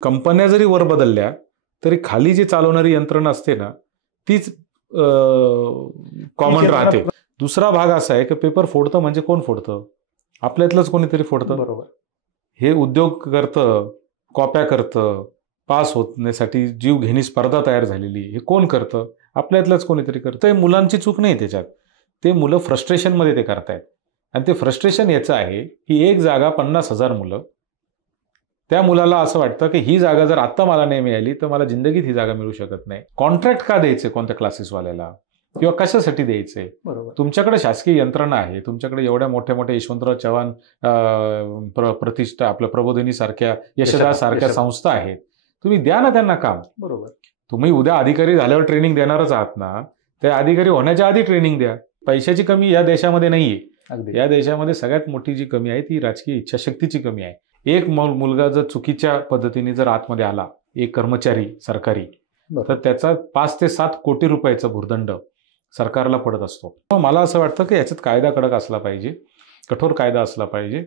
कंपन्या जरी वर बदलल्या तरी खाली जी चालवणारी यंत्रणा असते ना तीच कॉमन राहते. दुसरा भाग असा आहे की पेपर फोडतं म्हणजे कोण फोडतं? आपल्यातलंच कोणीतरी फोडतं. बरोबर. हे उद्योग करतं, कॉप्या करतं, पास होण्यासाठी जीव घेणी स्पर्धा तयार झालेली, हे कोण करतं? आपल्यातलंच कोणीतरी करतं. मुलांची चूक नाही त्याच्यात, ते मुलं फ्रस्ट्रेशनमध्ये ते करतायत. आणि ते फ्रस्ट्रेशन याचं आहे की एक जागा 50,000 मुलं, त्या मुलाला असं वाटतं की ही जागा जर आत्ता मला नाही मिळाली तर मला जिंदगीत ही जागा मिळू शकत नाही. कॉन्ट्रॅक्ट का द्यायचे कोणत्या क्लासेसवाल्याला किंवा कशासाठी द्यायचे? बरोबर. तुमच्याकडे शासकीय यंत्रणा आहे, तुमच्याकडे एवढ्या मोठ्या मोठ्या यशवंतराव चव्हाण प्रतिष्ठा, आपल्या प्रबोधिनी सारख्या, यशदास सारख्या संस्था आहेत, तुम्ही द्या ना त्यांना काम. बरोबर. तुम्ही उद्या अधिकारी झाल्यावर ट्रेनिंग देणारच आहात ना, ते अधिकारी होण्याच्या आधी ट्रेनिंग द्या. पैशाची कमी या देशामध्ये नाहीये. या देशामध्ये सगळ्यात मोठी जी कमी आहे ती राजकीय इच्छाशक्तीची कमी आहे. एक मुलगा जर चुकीच्या पद्धतीने जर आतमध्ये आला, एक कर्मचारी सरकारी, तर त्याचा 5 ते 7 कोटी रुपयाचा भुर्दंड सरकारला पडत असतो. मला असं वाटतं की याच्यात कायदा कडक असला पाहिजे, कठोर कायदा असला पाहिजे.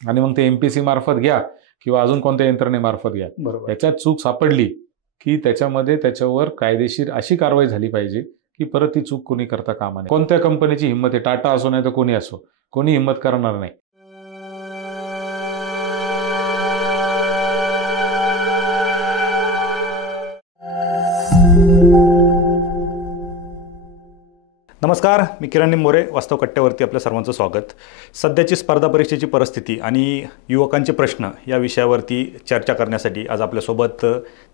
आणि मग ते MPC मार्फत घ्या किंवा अजून कोणत्या यंत्रणेमार्फत घ्या, याच्यात चूक सापडली की त्याच्यामध्ये त्याच्यावर कायदेशीर अशी कारवाई झाली पाहिजे की परत ती चूक कोणी करता कामा नये. कोणत्या कंपनीची हिंमत आहे, टाटा असो नाही तर कोणी असो, कोणी हिंमत करणार नाही. नमस्कार, मी किरण निंबोरे. वास्तव कट्ट्यावरती आपल्या सर्वांचं स्वागत. सध्याची स्पर्धा परीक्षेची परिस्थिती आणि युवकांचे प्रश्न या विषयावरती चर्चा करण्यासाठी आज आपल्यासोबत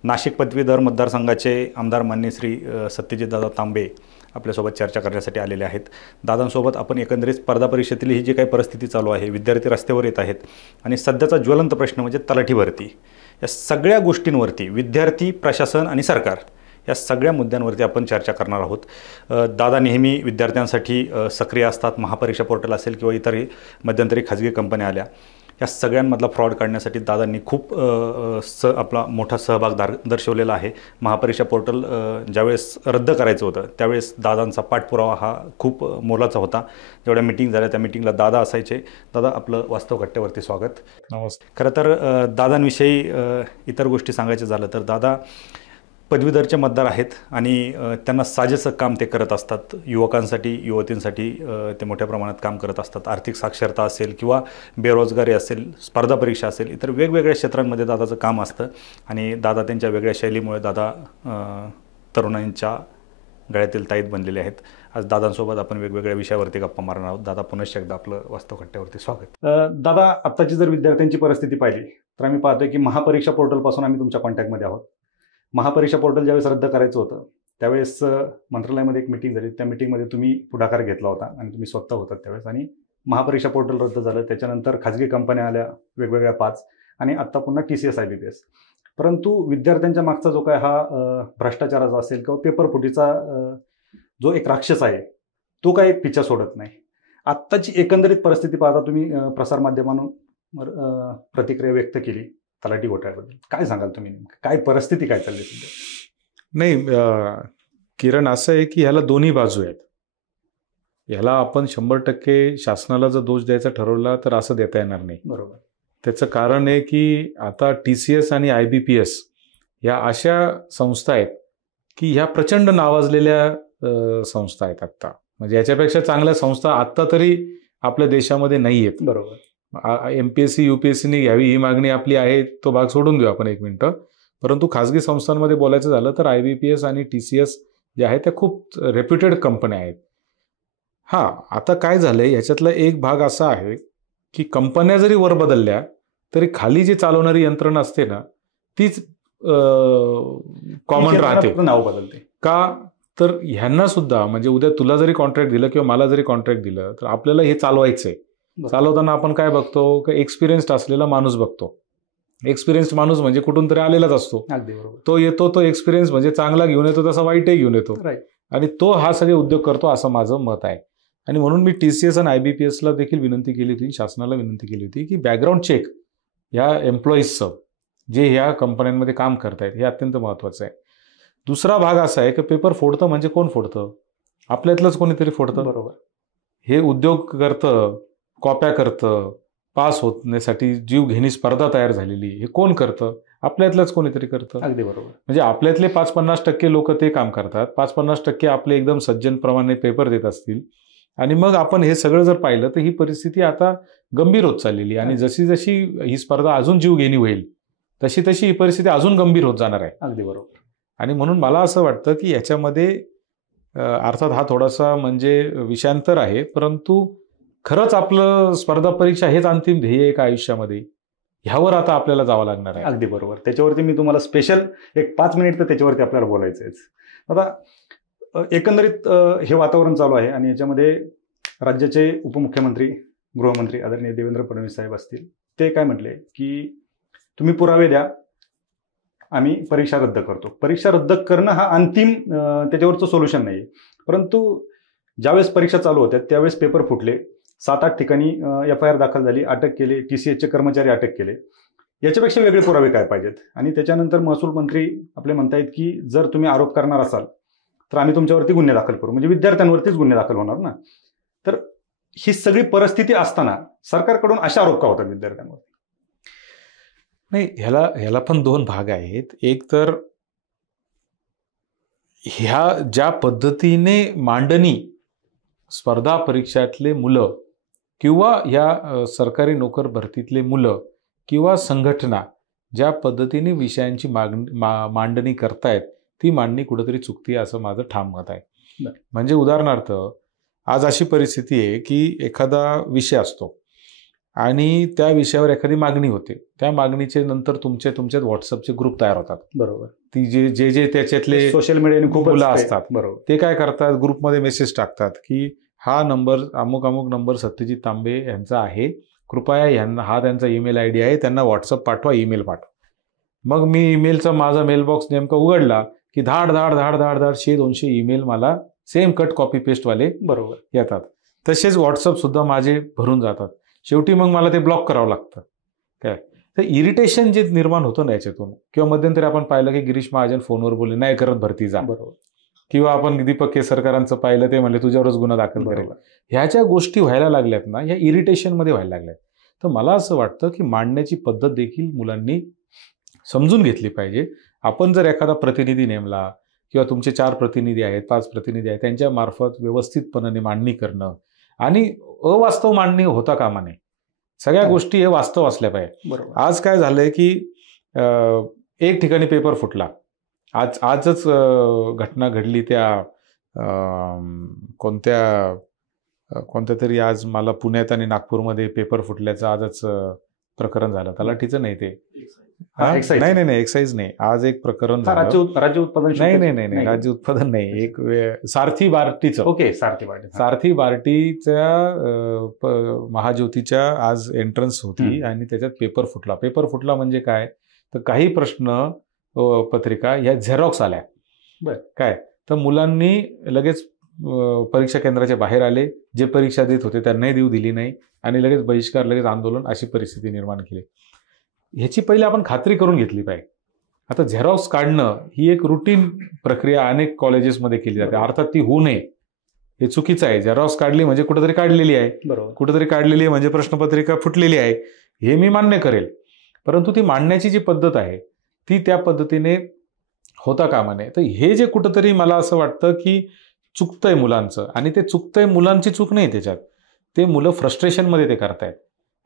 नाशिक पदवीधर मतदारसंघाचे आमदार माननीय श्री सत्यजितदादा तांबे आपल्यासोबत चर्चा करण्यासाठी आलेले आहेत. दादांसोबत आपण एकंदरीत स्पर्धा परीक्षेतील ही जी काही परिस्थिती चालू आहे, विद्यार्थी रस्त्यावर येत आहेत आणि सध्याचा ज्वलंत प्रश्न म्हणजे तलाठी भरती, या सगळ्या गोष्टींवरती विद्यार्थी, प्रशासन आणि सरकार या सगळ्या मुद्द्यांवरती आपण चर्चा करणार आहोत. दादा नेहमी विद्यार्थ्यांसाठी सक्रिय असतात. महापरीक्षा पोर्टल असेल किंवा इतरही मध्यंतरी खाजगी कंपन्या आल्या, या सगळ्यांमधला फ्रॉड काढण्यासाठी दादांनी खूप आपला मोठा सहभाग दर्शवलेला आहे. महापरीक्षा पोर्टल ज्यावेळेस रद्द करायचं होतं त्यावेळेस दादांचा पाठपुरावा हा खूप मोलाचा होता. जेवढ्या मीटिंग झाल्या त्या मीटिंगला दादा असायचे. दादा, आपलं वास्तव कट्ट्यावरती स्वागत. नमस्कार. खरं तर दादांविषयी इतर गोष्टी सांगायचं झालं तर दादा पदवीधरचे मतदार आहेत आणि त्यांना साजेसं काम ते करत असतात. युवकांसाठी, युवतींसाठी ते मोठ्या प्रमाणात काम करत असतात. आर्थिक साक्षरता असेल किंवा बेरोजगारी असेल, स्पर्धा परीक्षा असेल, इतर वेगवेगळ्या क्षेत्रांमध्ये दादाचं काम असतं आणि दादा त्यांच्या वेगळ्या शैलीमुळे दादा तरुणांच्या गळ्यातील ताईत बनलेले आहेत. आज दादांसोबत आपण वेगवेगळ्या विषयावरती गप्पा मारणार आहोत. दादा, पुनश्च एकदा आपलं वास्तव कट्ट्यावरती स्वागत. दादा, आत्ताची जर विद्यार्थ्यांची परिस्थिती पाहिली तर आम्ही पाहतोय की महापरीक्षा पोर्टलपासून आम्ही तुमच्या कॉन्टॅक्टमध्ये आहोत. महापरीक्षा पोर्टल ज्यावेळेस रद्द करायचं होतं त्यावेळेस मंत्रालयामध्ये एक मिटिंग झाली. त्या मिटिंगमध्ये तुम्ही पुढाकार घेतला होता आणि तुम्ही स्वतः होतात त्यावेळेस, आणि महापरीक्षा पोर्टल रद्द झालं. त्याच्यानंतर खाजगी कंपन्या आल्या वेगवेगळ्या 5, आणि आत्ता पुन्हा TCS IBPS. परंतु विद्यार्थ्यांच्या मागचा जो काय हा भ्रष्टाचाराचा असेल किंवा पेपरफुटीचा जो एक राक्षस आहे तो काही पिछा सोडत नाही. आत्ताची एकंदरीत परिस्थिती पाहता तुम्ही प्रसारमाध्यमांवर प्रतिक्रिया व्यक्त केली तलाठी घोटाळ्याबद्दल, काय सांगाल तुम्ही? काय परिस्थिती काय चालली सध्या? नाही किरण, असं आहे की ह्याला दोन्ही बाजू आहेत. ह्याला आपण 100% शासनाला जर दोष द्यायचा ठरवला तर असं देता येणार नाही. बरोबर. त्याचं कारण आहे की आता TCS आणि IBPS ह्या अशा संस्था आहेत की ह्या प्रचंड नावाजलेल्या संस्था आहेत आत्ता. म्हणजे याच्यापेक्षा चांगल्या संस्था आत्ता तरी आपल्या देशामध्ये नाही आहेत. बरोबर. MPSC UPSCनी घ्यावी ही मागणी आपली आहे, तो भाग सोडून देऊ आपण एक मिनिटं. परंतु खाजगी संस्थांमध्ये बोलायचं झालं तर IBPS आणि TCS जे आहे त्या खूप रेप्युटेड कंपन्या आहेत. आता काय झालंय, ह्याच्यातला एक भाग असा आहे की कंपन्या जरी वर बदलल्या तरी खाली जी चालवणारी यंत्रणा असते ना तीच कॉमन राहते. नाव बदलते का? तर ह्यांना सुद्धा, म्हणजे उद्या तुला जरी कॉन्ट्रॅक्ट दिलं किंवा मला जरी कॉन्ट्रॅक्ट दिलं तर आपल्याला हे चालवायचंय. चालवताना आपण काय बघतो की एक्सपिरियन्स्ड असलेला माणूस बघतो. एक्सपिरियन्स्ड माणूस म्हणजे कुठून तरी आलेलाच असतो. तो येतो, तो एक्सपिरियन्स म्हणजे चांगला घेऊन येतो, तसा वाईटही घेऊन येतो, आणि तो हा सगळे उद्योग करतो असं माझं मत आहे. आणि म्हणून मी TCS आणि IBPSला देखील विनंती केली होती, शासनाला विनंती केली होती की बॅकग्राऊंड चेक ह्या एम्प्लॉईजचं जे ह्या कंपन्यांमध्ये काम करतायत हे अत्यंत महत्त्वाचं आहे. दुसरा भाग असा आहे की पेपर फोडतं म्हणजे कोण फोडतं? आपल्यातलंच कोणीतरी फोडतं. बरोबर. हे उद्योग करतं, कॉप्या करतं, पास होण्यासाठी जीव घेणी स्पर्धा तयार झालेली, हे कोण करतं? आपल्यातलंच कोणीतरी करतं. अगदी बरोबर. म्हणजे आपल्यातले 5-50% लोक ते काम करतात, 5-50% आपले एकदम सज्जनप्रमाणे पेपर देत असतील, आणि मग आपण हे सगळं जर पाहिलं तर ही परिस्थिती आता गंभीर होत चाललेली आहे. आणि जशी जशी ही स्पर्धा अजून जीवघेणी होईल तशी तशी ही परिस्थिती अजून गंभीर होत जाणार आहे. अगदी बरोबर. आणि म्हणून मला असं वाटतं की याच्यामध्ये अर्थात हा थोडासा म्हणजे विषयांतर आहे, परंतु खरंच आपलं स्पर्धा परीक्षा हेच अंतिम ध्येय आहे का आयुष्यामध्ये, ह्यावर आता आपल्याला जावं लागणार आहे. अगदी बरोबर. त्याच्यावरती मी तुम्हाला स्पेशल एक 5 मिनिट तर त्याच्यावरती आपल्याला बोलायचं आहे. आता एकंदरीत हे वातावरण चालू आहे आणि याच्यामध्ये राज्याचे उपमुख्यमंत्री गृहमंत्री आदरणीय देवेंद्र फडणवीस साहेब असतील, ते काय म्हटले की तुम्ही पुरावे द्या, आम्ही परीक्षा रद्द करतो. परीक्षा रद्द करणं हा अंतिम त्याच्यावरचं सोल्युशन नाही. परंतु ज्यावेळेस परीक्षा चालू होत्या त्यावेळेस पेपर फुटले, 7-8 ठिकाणी FIR दाखल झाली, अटक केली, TCSचे कर्मचारी अटक केले. याच्यापेक्षा वेगळे पुरावे काय पाहिजेत? आणि त्याच्यानंतर महसूल मंत्री आपले म्हणतायत की जर तुम्ही आरोप करणार असाल तर आम्ही तुमच्यावरती गुन्हे दाखल करू. म्हणजे विद्यार्थ्यांवरतीच गुन्हे दाखल होणार ना. तर ही सगळी परिस्थिती असताना सरकारकडून अशा आरोप का होतात विद्यार्थ्यांवर? नाही, ह्याला पण 2 भाग आहेत. एक तर ह्या ज्या पद्धतीने मांडणी स्पर्धा परीक्षातले मुलं किंवा या सरकारी नोकर भरतीतले मुलं किंवा संघटना ज्या पद्धतीने विषयांची मांडणी करतायत ती मांडणी कुठेतरी चुकती असं माझं ठाम मत आहे. म्हणजे उदाहरणार्थ आज अशी परिस्थिती आहे की एखादा विषय असतो आणि त्या विषयावर एखादी मागणी होते, त्या मागणीचे नंतर तुमच्यात व्हॉट्सअपचे ग्रुप तयार होतात. बरोबर. ती जे त्याच्यातले सोशल मीडियाने खूप मुलं असतात, बरोबर, ते काय करतात, ग्रुपमध्ये मेसेज टाकतात की हा नंबर अमुक अमुक नंबर सत्यजित तांबे यांचा आहे, कृपया यांना हा त्यांचा ईमेल ID आहे, त्यांना व्हॉट्सअप पाठवा, ईमेल पाठवा. मग मी ईमेलचा माझा मेलबॉक्स नेमका उघडला की धाड 100-200 ईमेल मला सेम कट कॉपी पेस्टवाले बरोबर येतात. तसेच व्हॉट्सअप सुद्धा माझे भरून जातात. शेवटी मग मला ते ब्लॉक करावं लागतं. काय तर इरिटेशन जे निर्माण होतं ना याच्यातून, किंवा मध्यंतरी आपण पाहिलं की गिरीश महाजन फोनवर बोलले नाही करत भरती जा, बरोबर, किंवा आपण दीपक केसरकरांचं पाहिलं, ते म्हणले तुझ्यावरच गुन्हा दाखल करेल. ह्या ज्या गोष्टी व्हायला लागल्यात ना, ह्या इरिटेशनमध्ये व्हायला लागल्यात. तर मला असं वाटतं की मांडण्याची पद्धत देखील मुलांनी समजून घेतली पाहिजे. आपण जर एखादा प्रतिनिधी नेमला किंवा तुमचे 4 प्रतिनिधी आहेत, 5 प्रतिनिधी आहेत, त्यांच्या मार्फत व्यवस्थितपणे मांडणी करणं आणि अवास्तव मांडणी होता कामा नये. सगळ्या गोष्टी हे वास्तव असल्या पाहिजे. बरोबर. आज काय झालंय की एक ठिकाणी पेपर फुटला, आजच घटना घडली त्या कोणत्या तरी आज मला पुण्यात आणि नागपूरमध्ये पेपर फुटल्याचं आजच प्रकरण झालं. तलाठीचं नाही, ते नाही एक्साईज नाही, आज एक प्रकरण झालं. राज्य उत्पादन नाही राज्य उत्पादन नाही, एक सारथी बार्टीचं. ओके, सारथी बार्टीच्या महाज्योतीच्या आज एंट्रन्स होती आणि त्याच्यात पेपर फुटला म्हणजे काय, तर काही प्रश्न पत्रिका ह्या झेरॉक्स आल्या. काय तर मुलांनी लगेच परीक्षा केंद्राच्या बाहेर आले, जे परीक्षा देत होते त्यांनाही देऊ दिली नाही आणि लगेच बहिष्कार, लगेच आंदोलन, अशी परिस्थिती निर्माण केली. ह्याची पहिले आपण खात्री करून घेतली पाहिजे. आता झेरॉक्स काढणं ही एक रुटीन प्रक्रिया अनेक कॉलेजेसमध्ये केली जाते. अर्थात ती होऊ नये, हे चुकीचं आहे. झेरॉक्स काढली म्हणजे कुठेतरी काढलेली आहे, कुठेतरी काढलेली आहे म्हणजे प्रश्नपत्रिका फुटलेली आहे, हे मी मान्य करेल. परंतु ती मांडण्याची जी पद्धत आहे ती त्या पद्धतीने होता कामा नये. तर हे जे कुठंतरी मला असं वाटतं की चुकतंय मुलांचं, आणि ते चुकतंय, मुलांची चूक नाही त्याच्यात, ते मुलं फ्रस्ट्रेशनमध्ये ते करतायत.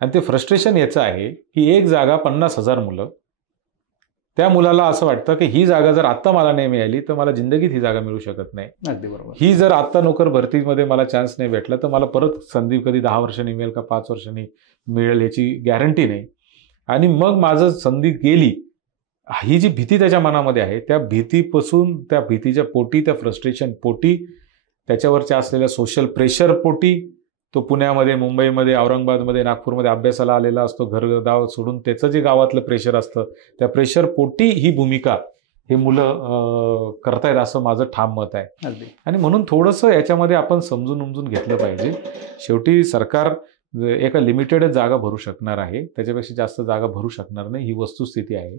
आणि ते फ्रस्ट्रेशन याचं आहे की एक जागा 50,000 मुलं, त्या मुलाला असं वाटतं की ही जागा जर आत्ता मला नाही मिळाली तर मला जिंदगीत ही जागा मिळू शकत नाही. अगदी बरोबर. ही जर आत्ता नोकर भरतीमध्ये मला चान्स नाही भेटला तर मला परत संधी कधी 10 वर्षांनी मिळेल का 5 वर्षांनी मिळेल ह्याची गॅरंटी नाही. आणि मग माझं संधी गेली, ही जी भीती त्याच्या मनामध्ये आहे, त्या भीतीपासून, त्या भीतीच्या पोटी, त्या फ्रस्ट्रेशन पोटी, त्याच्यावरच्या असलेल्या सोशल प्रेशर पोटी तो पुण्यामध्ये, मुंबईमध्ये, औरंगाबादमध्ये, नागपूरमध्ये अभ्यासाला आलेला असतो, घरगाव सोडून त्याचं जे गावातलं प्रेशर असतं, त्या प्रेशर पोटी ही भूमिका हे मुलं करतायत असं माझं ठाम मत आहे. आणि म्हणून थोडंसं याच्यामध्ये आपण समजून उमजून घेतलं पाहिजे. शेवटी सरकार एका लिमिटेडच जागा भरू शकणार आहे, त्याच्यापेक्षा जास्त जागा भरू शकणार नाही, ही वस्तुस्थिती आहे.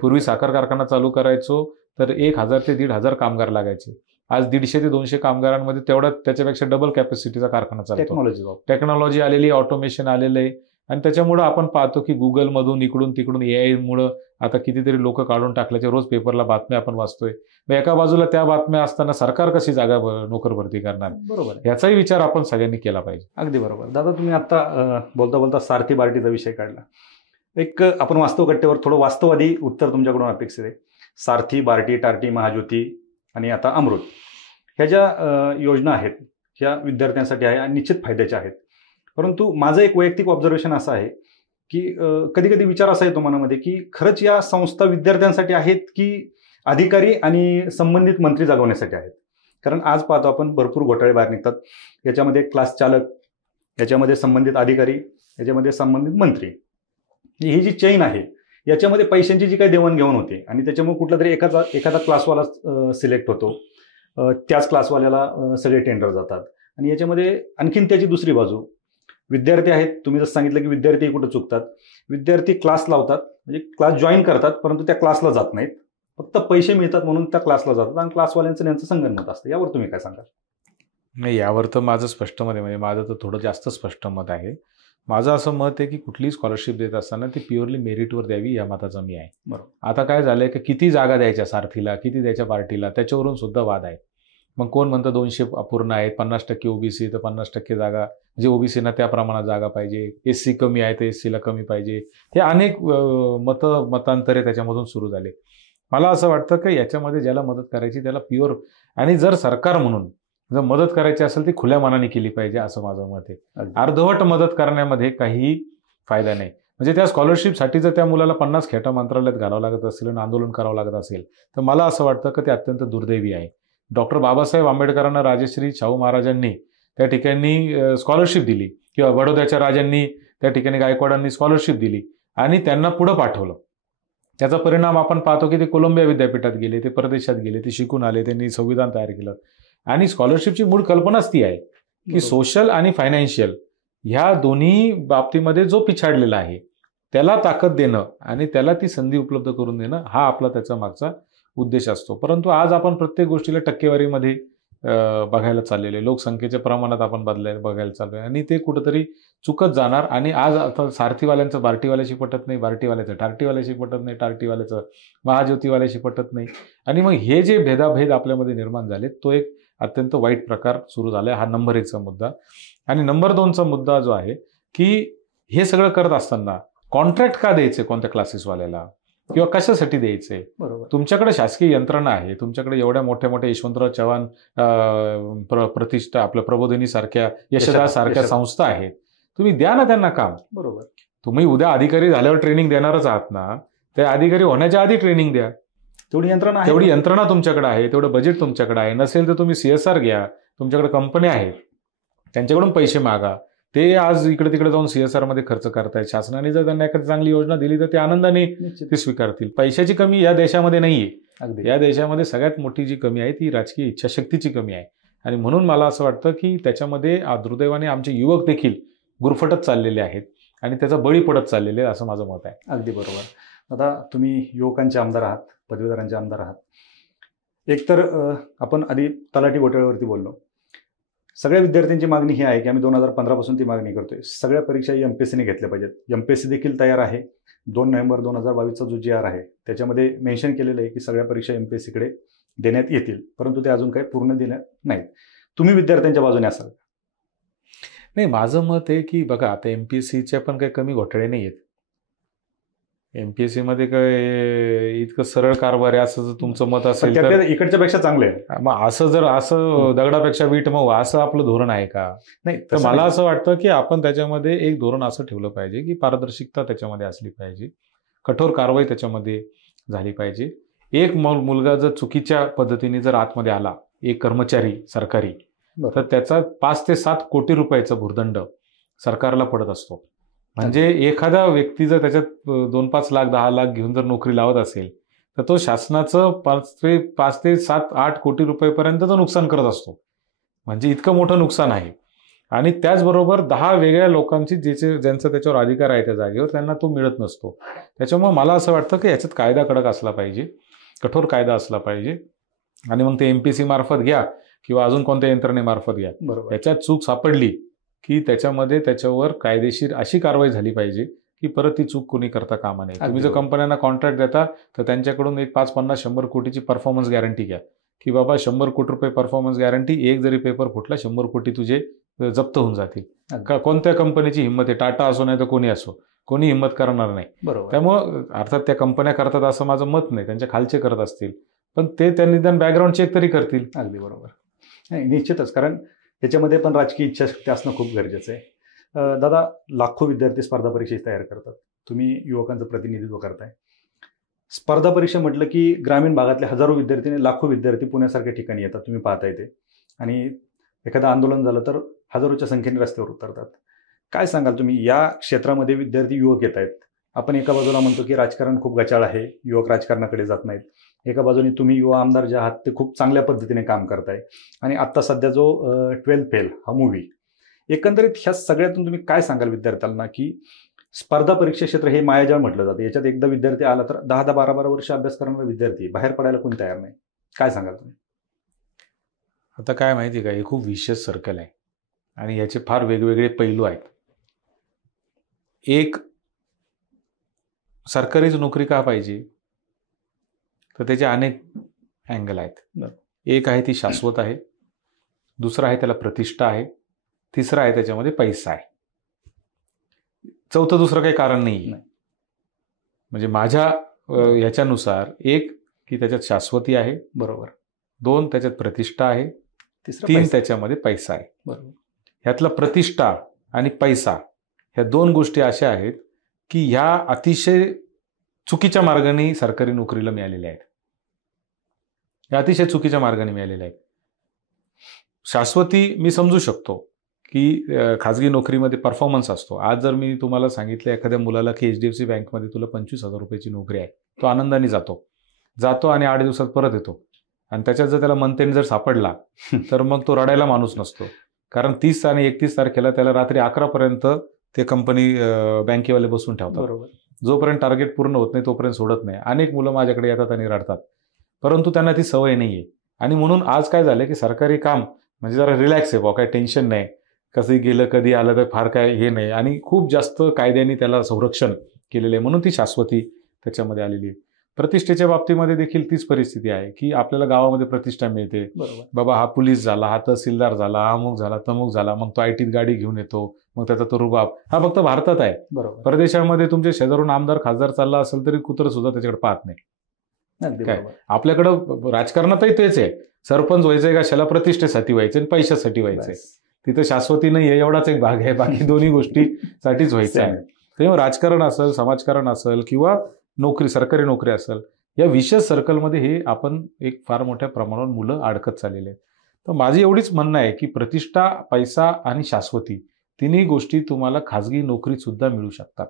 पूर्वी साखर कारखाना चालू करायचो तर 1,000 ते 1,500 कामगार लागायचे. आज 150 ते 200 कामगारांमध्ये त्याच्यापेक्षा डबल कॅपॅसिटीचा कारखाना चालतो. टेक्नॉलॉजी आलेली, ऑटोमेशन आलेलं आहे आणि त्याच्यामुळं आपण पाहतो की गुगलमधून इकडून तिकडून AI मुळे आता कितीतरी लोक काढून टाकल्याचे रोज पेपरला बातम्या आपण वाचतोय. मग एका बाजूला त्या बातम्या असताना सरकार कशी जागा नोकर भरती करणार, बरोबर आहे. याचाही विचार आपण सगळ्यांनी केला पाहिजे. अगदी बरोबर. दादा, तुम्ही आता बोलता बोलता सारथी बार्टीचा विषय काढला. एक आपण वास्तव कट्ट्यावर थोडं वास्तववादी उत्तर तुमच्याकडून अपेक्षित आहे. सारथी, बार्टी, टार्टी, महाज्योती आणि आता अमृत, ह्या ज्या योजना आहेत ह्या विद्यार्थ्यांसाठी आहे आणि निश्चित फायद्याच्या आहेत. परंतु माझं एक वैयक्तिक ऑब्झर्वेशन असं आहे की कधी कधी विचार असा येतो मनामध्ये की खरंच या संस्था विद्यार्थ्यांसाठी आहेत की अधिकारी आणि संबंधित मंत्री जागवण्यासाठी आहेत. कारण आज पाहतो आपण भरपूर घोटाळे बाहेर निघतात. याच्यामध्ये क्लास चालक, याच्यामध्ये संबंधित अधिकारी, याच्यामध्ये संबंधित मंत्री, ही जी चेन आहे याच्यामध्ये पैशांची जी काही देवाणघेवाण होते आणि त्याच्यामुळे कुठला तरी एखादा क्लासवाला सिलेक्ट होतो, त्याच क्लासवाल्याला सगळे टेंडर जातात. आणि याच्यामध्ये आणखीन त्याची दुसरी बाजू, विद्यार्थी आहेत, तुम्ही जसं सांगितलं की विद्यार्थी कुठं चुकतात. विद्यार्थी क्लास लावतात, म्हणजे क्लास जॉईन करतात, परंतु त्या क्लासला जात नाहीत, फक्त पैसे मिळतात म्हणून त्या क्लासला जातात आणि क्लासवाल्यांचं त्यांचं संगनमत असतं. यावर तुम्ही काय सांगाल? नाही, यावर तर माझं स्पष्ट मत आहे. म्हणजे माझं तर थोडं जास्त स्पष्ट मत आहे. माझं असं मत आहे की कुठलीही स्कॉलरशिप देत असताना ती प्युअरली मेरिटवर द्यावी, या मताचा मी आहे. बरोबर. आता काय झालंय की किती जागा द्यायच्या सारथीला, किती द्यायच्या पार्टीला, त्याच्यावरून सुद्धा वाद आहे. मग कोण म्हणतं 200 अपूर्ण आहेत, 50% ओबीसी तर 50% जागा, जे ओबीसीना त्या प्रमाणात जागा पाहिजे, SC कमी आहे तर SCला कमी पाहिजे. हे अनेक मतांतरे त्याच्यामधून सुरू झाले. मला असं वाटतं की याच्यामध्ये ज्याला मदत करायची त्याला प्युअर, आणि जर सरकार म्हणून जर मदत करायची असेल ती खुल्या मनाने केली पाहिजे, असं माझं मत आहे. अर्धवट मदत करण्यामध्ये काही फायदा नाही. म्हणजे त्या स्कॉलरशिपसाठी जर त्या मुलाला 50 खेटा मंत्रालयात घालावं लागत असेल आणि आंदोलन करावं लागत असेल तर मला असं वाटतं की ते अत्यंत दुर्दैवी आहे. डॉक्टर बाबासाहेब आंबेडकरांना राजश्री शाहू महाराजांनी त्या ठिकाणी स्कॉलरशिप दिली, किंवा बडोद्याच्या राजांनी त्या ठिकाणी गायकवाडांनी स्कॉलरशिप दिली आणि त्यांना पुढं पाठवलं. त्याचा परिणाम आपण पाहतो की ते कोलंबिया विद्यापीठात गेले, ते परदेशात गेले, ते शिकून आले, त्यांनी संविधान तयार केलं. आणि स्कॉलरशिपची मूळ कल्पनाच ती आहे की सोशल आणि फायनान्शियल ह्या दोन्ही बाबतीमध्ये जो पिछाडलेला आहे त्याला ताकद देणं आणि त्याला ती संधी उपलब्ध करून देणं, हा आपला त्याचा मागचा उद्देश असतो. परंतु आज आपण प्रत्येक गोष्टीला टक्केवारीमध्ये बघायला चाललेले, लोकसंख्येच्या प्रमाणात आपण बघायला चाललो आहे आणि ते कुठंतरी चुकत जाणार. आणि आज आता सारथीवाल्यांचं बार्टीवाल्याशी पटत नाही, बार्टीवाल्याचं टार्टीवाल्याशी पटत नाही, टार्टीवाल्याचं महाज्योतीवाल्याशी पटत नाही. आणि मग हे जे भेदाभेद आपल्यामध्ये निर्माण झाले, तो एक अत्यंत वाईट प्रकार सुरू झाला आहे. हा नंबर 1चा मुद्दा. आणि नंबर 2चा मुद्दा जो आहे की हे सगळं करत असताना कॉन्ट्रॅक्ट का द्यायचे कोणत्या क्लासेसवाल्याला, किंवा कशासाठी द्यायचे? बरोबर. तुमच्याकडे शासकीय यंत्रणा आहे, तुमच्याकडे एवढ्या मोठ्या मोठ्या यशवंतराव चव्हाण प्रतिष्ठा, आपल्या प्रबोधिनी सारख्या, यशदास सारख्या संस्था आहेत, तुम्ही द्या ना त्यांना काम. बरोबर. तुम्ही उद्या अधिकारी झाल्यावर ट्रेनिंग देणारच आहात ना, ते अधिकारी होण्याच्या आधी ट्रेनिंग द्या. तेवढी यंत्रणा तुमच्याकडे आहे, तेवढं बजेट तुमच्याकडे आहे. नसेल तर तुम्ही CSR घ्या, तुमच्याकडे कंपन्या आहेत, त्यांच्याकडून पैसे मागा. ते आज इकडे तिकडे जाऊन CSR मध्ये खर्च करतायत. शासनाने जर त्यांना एखादी चांगली योजना दिली तर ते आनंदाने ते स्वीकारतील. पैशाची कमी या देशामध्ये नाहीये. या देशामध्ये सगळ्यात मोठी जी कमी आहे ती राजकीय इच्छाशक्तीची कमी आहे. आणि म्हणून मला असं वाटतं की त्याच्यामध्ये दुर्दैवाने आमचे युवक देखील गुरफटत चाललेले आहेत आणि त्याचा बळी पडत चाललेले, असं माझं मत आहे. अगदी बरोबर. आता तुम्ही युवकांचे आमदार आहात, पदवीधरांचे आमदार आहात. एकतर आपण आधी तलाठी घोटाळ्यावरती बोललो. सगळ्या विद्यार्थ्यांची मागणी ही आहे की आम्ही 2015 पासून ती मागणी करतोय, सगळ्या परीक्षा MPSCने घेतल्या पाहिजेत. MPSC देखील तयार आहे. 2 नोव्हेंबर 2022चा जो GR आहे त्याच्यामध्ये मेन्शन केलेलं आहे की सगळ्या परीक्षा MPSCकडे देण्यात येतील, परंतु ते अजून काही पूर्ण देण्यात नाहीत. तुम्ही विद्यार्थ्यांच्या बाजूने असाल? नाही, माझं मत आहे की बघा, आता MPSCच्या पण काही कमी घोटाळे नाही आहेत. MPSC मध्ये काय इतकं सरळ कारभार आहे असं जर तुमचं मत असेल तर इकडच्या पेक्षा चांगलं आहे. मग असं दगडापेक्षा वीट मग असं आपलं धोरण आहे का? नाही. तर मला असं वाटतं की आपण त्याच्यामध्ये एक धोरण असं ठेवलं पाहिजे की पारदर्शकता त्याच्यामध्ये असली पाहिजे, कठोर कारवाई त्याच्यामध्ये झाली पाहिजे. एक मुलगा जर चुकीच्या पद्धतीने जर आतमध्ये आला, एक कर्मचारी सरकारी, तर त्याचा 5 ते 7 कोटी रुपयाचा भूर्दंड सरकारला पडत असतो. म्हणजे एखादा व्यक्ती जर त्याच्यात 2-5 लाख 10 लाख घेऊन जर नोकरी लावत असेल तर तो शासनाचं 5 ते 7-8 कोटी रुपयेपर्यंतचं नुकसान करत असतो. म्हणजे इतकं मोठं नुकसान आहे. आणि त्याचबरोबर 10 वेगळ्या लोकांची ज्यांचा त्याच्यावर अधिकार आहे त्या जागेवर, त्यांना तो मिळत नसतो. त्याच्यामुळे मला असं वाटतं की याच्यात कायदा कडक असला पाहिजे, कठोर कायदा असला पाहिजे. आणि मग ते MPSC मार्फत घ्या किंवा अजून कोणत्या यंत्रणेमार्फत घ्या, बरोबर. याच्यात चूक सापडली की त्याच्यामध्ये त्याच्यावर कायदेशीर अशी कारवाई झाली पाहिजे की परत ती चूक कोणी करता कामा नये. तुम्ही जर कंपन्यांना कॉन्ट्रॅक्ट देता तर त्यांच्याकडून एक 5-50-100 कोटीची परफॉर्मन्स गॅरंटी घ्या की बाबा 100 कोटी रुपये परफॉर्मन्स गॅरंटी, एक जरी पेपर फुटला 100 कोटी तुझे जप्त होऊन जातील. कोणत्या कंपनीची हिंमत आहे? टाटा असो नाही तर कोणी असो, कोणी हिंमत करणार नाही. बरोबर. त्यामुळं अर्थात त्या कंपन्या करतात असं माझं मत नाही, त्यांच्या खालचे करत असतील, पण ते त्या निदान बॅकग्राऊंड चेक तरी करतील. अगदी बरोबर. नाही, निश्चितच, कारण याच्यामध्ये पण राजकीय इच्छाशक्ती असणं खूप गरजेचं आहे. दादा, लाखो विद्यार्थी स्पर्धा परीक्षेची तयार करतात, तुम्ही युवकांचं प्रतिनिधित्व करताय. स्पर्धा परीक्षा म्हटलं की ग्रामीण भागातले हजारो विद्यार्थी, लाखो विद्यार्थी पुण्यासारख्या ठिकाणी येतात, तुम्ही पाहताय ते, आणि एखादं आंदोलन झालं तर हजारोच्या संख्येने रस्त्यावर उतरतात. काय सांगाल तुम्ही, या क्षेत्रामध्ये विद्यार्थी युवक येत आहेत, आपण एका बाजूला म्हणतो की राजकारण खूप गचाळ आहे, युवक राजकारणाकडे जात नाहीत, एका बाजूने तुम्ही युवा आमदार जे आहात ते खूप चांगल्या पद्धतीने काम करताय, आणि आत्ता सध्या जो 12th फेल हा मूव्ही, एकंदरीत ह्या सगळ्यातून तुम्ही काय सांगाल विद्यार्थ्यांना की स्पर्धा परीक्षा क्षेत्र हे मायाजाळ म्हटलं जातं, याच्यात एकदा विद्यार्थी आला तर 10-10, 12-12 वर्ष अभ्यास करणारा विद्यार्थी बाहेर पडायला कोणी तयार नाही. काय सांगाल तुम्ही? आता काय माहिती का, हे खूप विशेष सर्कल आहे आणि याचे फार वेगवेगळे पैलू आहेत. एक, सरकारीच नोकरी का पाहिजे, तर त्याचे अनेक अँगल आहेत. एक आहे ती शाश्वत आहे, दुसरा आहे त्याला प्रतिष्ठा आहे, तिसरा आहे त्याच्यामध्ये पैसा आहे, चौथं दुसरं काही कारण नाही. म्हणजे माझ्या ह्याच्यानुसार एक की त्याच्यात शाश्वती आहे, बरोबर, 2 त्याच्यात प्रतिष्ठा आहे, 3 त्याच्यामध्ये पैसा आहे. बरोबर. ह्यातला प्रतिष्ठा आणि पैसा ह्या 2 गोष्टी अशा आहेत की ह्या अतिशय चुकीच्या मार्गाने सरकारी नोकरीला मिळालेल्या आहेत, ह्या अतिशय चुकीच्या मार्गाने मिळालेल्या आहेत. शाश्वती मी समजू शकतो की खाजगी नोकरीमध्ये परफॉर्मन्स असतो. आज जर मी तुम्हाला सांगितलं एखाद्या मुलाला की HDFC बँकमध्ये तुला 25,000 रुपयाची नोकरी आहे, तो आनंदाने जातो आणि 8 दिवसात परत येतो, आणि त्याच्यात जर त्याला मंथ एंड जर सापडला तर मग तो रडायला माणूस नसतो, कारण 30 आणि 31 तारखेला त्याला रात्री 11 पर्यंत ते कंपनी बँकेवाले बसून ठेवतात. बरोबर. जोपर्यंत टार्गेट पूर्ण होत नाही तोपर्यंत सोडत नाही. अनेक मुलं माझ्याकडे येतात आणि रडतात, परंतु त्यांना ती सवय नाही आहे. आणि म्हणून आज काय झालं की सरकारी काम म्हणजे जरा रिलॅक्स आहे, काही टेन्शन नाही, कसंही गेलं कधी आलं तर फार काय हे नाही, आणि खूप जास्त कायद्याने त्याला संरक्षण केलेलं आहे, म्हणून ती शाश्वती त्याच्यामध्ये आलेली आहे. प्रतिष्ठेच्या बाबतीमध्ये देखील तीच परिस्थिती आहे की आपल्याला गावामध्ये प्रतिष्ठा मिळते. बरोबर. बाबा हा पोलीस झाला, हा तहसीलदार झाला, हा अमुक झाला तमुक झाला, मग तो ITत गाडी घेऊन येतो, मग त्याचा तो रुबाब हा फक्त भारतात आहे. बरोबर. परदेशामध्ये तुमच्या शेजारून आमदार खासदार चालला असेल तरी कुत्रं सुद्धा त्याच्याकडे पाहत नाही. काय आपल्याकडं राजकारणातही तेच आहे, सरपंच व्हायचंय कशाला, प्रतिष्ठेसाठी व्हायचंय आणि पैशासाठी व्हायचंय, तिथं शाश्वती नाही आहे, एवढाच एक भाग आहे, बाकी दोन्ही गोष्टीसाठीच व्हायचं आहे. तेव्हा राजकारण असेल, समाजकारण असेल किंवा नोकरी, सरकारी नोकरी असेल, या विशेष सर्कलमध्ये हे आपण एक फार मोठ्या प्रमाणावर मुलं अडकत चाललेले आहेत. तर माझी एवढीच म्हणणं आहे की प्रतिष्ठा, पैसा आणि शाश्वती तिन्ही गोष्टी तुम्हाला खाजगी नोकरीत सुद्धा मिळू शकतात.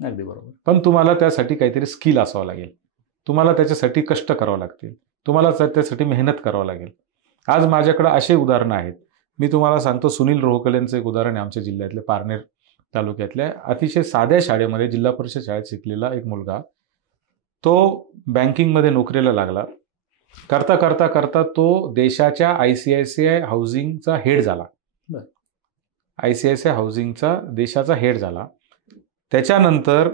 अगदी बरोबर. पण तुम्हाला त्यासाठी काहीतरी स्किल असावं लागेल, तुम्हाला त्याच्यासाठी कष्ट करावं लागतील, तुम्हाला त्यासाठी मेहनत करावं लागेल. आज माझ्याकडे असे उदाहरणं आहेत, मी तुम्हाला सांगतो, सुनील रोहकलेंचं एक उदाहरण आहे, आमच्या जिल्ह्यातले पारनेर तालुक्यातल्या अतिशय साध्या शाळेमध्ये, जिल्हा परिषद शाळेत शिकलेला एक मुलगा, तो बँकिंगमध्ये नोकरीला लागला. करता करता करता तो देशाच्या ICICI हाऊसिंगचा हेड झाला. ICICI हाऊसिंगचा देशाचा हेड झाला. त्याच्यानंतर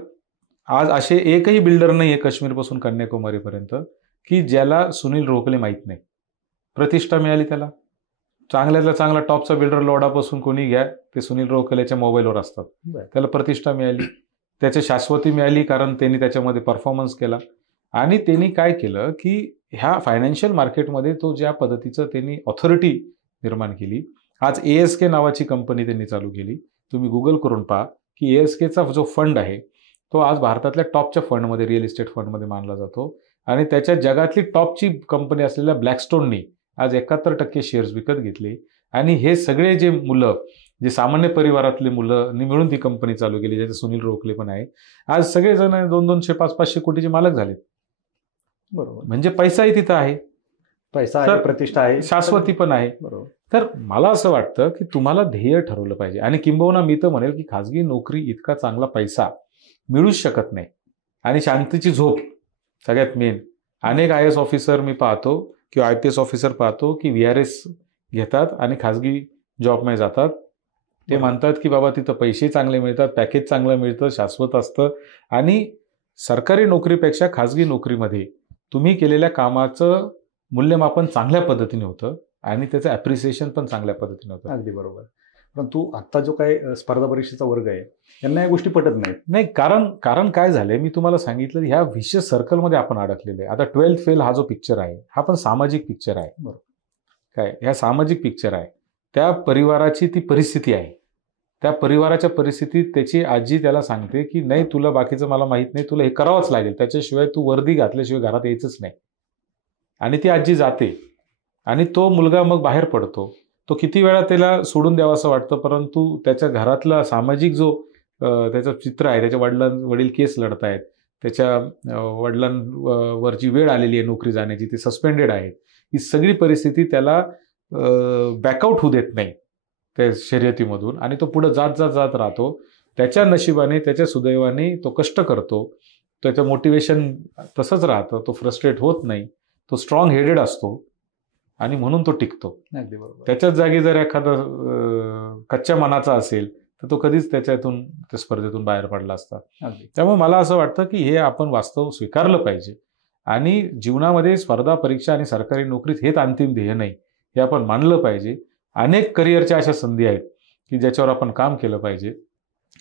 आज असे एकही बिल्डर नाही आहे काश्मीरपासून कन्याकुमारीपर्यंत की ज्याला सुनील रोहकले माहीत नाही. प्रतिष्ठा मिळाली त्याला, चांगल्यातला चांगला टॉपचा बिल्डर लोडापासून कोणी घ्या, ते सुनील रोहकलेच्या मोबाईलवर असतात. त्याला प्रतिष्ठा मिळाली, त्याची शाश्वती मिळाली, कारण त्यांनी त्याच्यामध्ये परफॉर्मन्स केला. आणि त्यांनी काय केलं की ह्या फायनान्शियल मार्केटमध्ये तो ज्या पद्धतीचं त्यांनी ऑथॉरिटी निर्माण केली. आज ASK नावाची कंपनी त्यांनी चालू केली. तुम्ही गुगल करून पहा की ASKचा जो फंड आहे तो आज भारतातल्या टॉपच्या फंडमध्ये, रिअल इस्टेट फंडमध्ये मानला जातो. आणि त्याच्या जगातली टॉपची कंपनी असलेल्या ब्लॅकस्टोननी आज 71% शेअर्स विकत घेतले. आणि हे सगळे जे मुलं, जे सामान्य परिवारातले मुलं मिळून ती कंपनी चालू केली, ज्याचे सुनील रोहकले पण आहे, आज सगळेजण 200, 500 कोटीचे मालक झालेत. बरोबर. म्हणजे पैसाही तिथं आहे, पैसा आहे, प्रतिष्ठा आहे, शाश्वती पण आहे. बरोबर. तर मला असं वाटतं की तुम्हाला ध्येय ठरवलं पाहिजे. आणि किंबहुना मी तर म्हणेल की खाजगी नोकरी इतका चांगला पैसा मिळूच शकत नाही. आणि शांतीची झोप सगळ्यात मेन. अनेक IAS ऑफिसर मी पाहतो किंवा IPS ऑफिसर पाहतो की VRS घेतात आणि खाजगी जॉबमध्ये जातात ते म्हणतात की बाबा तिथं पैसे चांगले मिळतात, पॅकेज चांगलं मिळतं, शाश्वत असतं, आणि सरकारी नोकरीपेक्षा खाजगी नोकरीमध्ये तुम्ही केलेल्या कामाचं मूल्यमापन चांगल्या पद्धतीने होतं आणि त्याचं ॲप्रिसिएशन पण चांगल्या पद्धतीने होतं. अगदी बरोबर. परंतु आत्ता जो काय स्पर्धा परीक्षेचा वर्ग आहे यांना या गोष्टी पटत नाहीत. नाही, कारण काय झालंय, मी तुम्हाला सांगितलं, ह्या विशेष सर्कलमध्ये आपण अडकलेले आहे. आता 12th फेल हा जो पिक्चर आहे हा पण सामाजिक पिक्चर आहे. बरोबर. काय, ह्या सामाजिक पिक्चर आहे. त्या परिवाराची ती परिस्थिती आहे. त्या परिवाराच्या परिस्थितीत त्याची आजी त्याला सांगते की नाही, तुला बाकीचं मला माहित नाही, तुला हे करावंच लागेल, त्याच्याशिवाय तू वर्दी घातल्याशिवाय घरात यायचंच नाही. आणि ती आजी जाते आणि तो मुलगा मग बाहेर पडतो. तो किती वेळा त्याला सोडून द्यावं असं वाटतं, परंतु त्याच्या घरातला सामाजिक जो त्याचं चित्र आहे, त्याच्या वडील केस लढतायत, त्याच्या वडिलांवर जी वेळ आलेली आहे नोकरी जाण्याची, ती सस्पेंडेड आहेत, ही सगळी परिस्थिती त्याला बॅकआउट होऊ देत नाही त्या शर्यतीमधून, आणि तो पुढे जात राहतो. त्याच्या नशिबाने, त्याच्या सुदैवाने तो कष्ट करतो, त्याचं मोटिवेशन तसंच राहतं, तो फ्रस्ट्रेट होत नाही, तो स्ट्रॉंग हेडेड असतो आणि म्हणून तो टिकतो. अगदी बरोबर. त्याच्याच जागी जर एखादा कच्च्या मनाचा असेल तर तो कधीच त्याच्यातून, त्या स्पर्धेतून बाहेर पडला असता. त्यामुळे मला असं वाटतं की हे आपण वास्तव स्वीकारलं पाहिजे आणि जीवनामध्ये स्पर्धा परीक्षा आणि सरकारी नोकरीत हेच अंतिम ध्येय नाही, हे आपण मानलं पाहिजे. अनेक करिअरच्या अशा संधी आहेत की ज्याच्यावर आपण काम केलं पाहिजे.